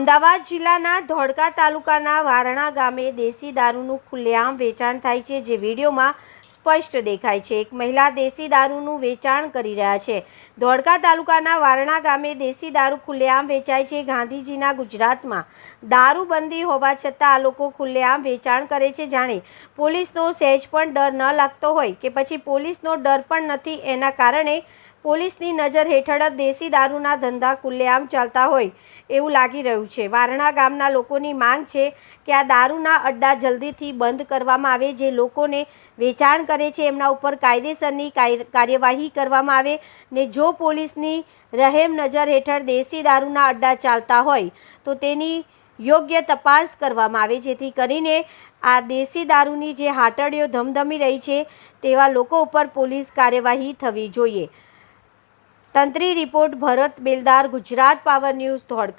અમદાવાદ જિલ્લાના ધોળકા તાલુકાના વારણા ગામે દેશી દારૂનું ખુલ્લેઆમ વેચાણ થાય છે, જે વિડીયોમાં સ્પષ્ટ દેખાય છે। એક મહિલા દેશી દારૂનું વેચાણ કરી રહ્યા છે। ધોળકા તાલુકાના વારણા ગામે દેશી દારૂ ખુલ્લેઆમ વેચાય છે। ગાંધીજીના ગુજરાતમાં દારૂબંધી હોવા છતાં આ લોકો ખુલ્લેઆમ વેચાણ કરે છે। જાણે પોલીસનો સહેજ પણ ડર ન લાગતો હોય કે પછી પોલીસનો ડર પણ નથી, એના કારણે પોલીસની નજર હેઠળ જ દેશી દારૂના ધંધા ખુલ્લેઆમ ચાલતા હોય એવું લાગી રહ્યું છે। વારણા ગામના લોકોની માંગ છે કે આ દારૂના અડ્ડા જલ્દીથી બંધ કરવામાં આવે। જે લોકોને વેચાણ કરે છે એમના ઉપર કાયદેસરની કાર્યવાહી કરવામાં આવે ને જો પોલીસની રહેમ નજર હેઠળ દેશી દારૂના અડ્ડા ચાલતા હોય તો તેની યોગ્ય તપાસ કરવામાં આવે, જેથી કરીને આ દેશી દારૂની જે હાટડીઓ ધમધમી રહી છે તેવા લોકો ઉપર પોલીસ કાર્યવાહી થવી જોઈએ। તંત્રી રિપોર્ટ ભરત બેલદાર, ગુજરાત પાવર ન્યૂઝ, ધોળકા।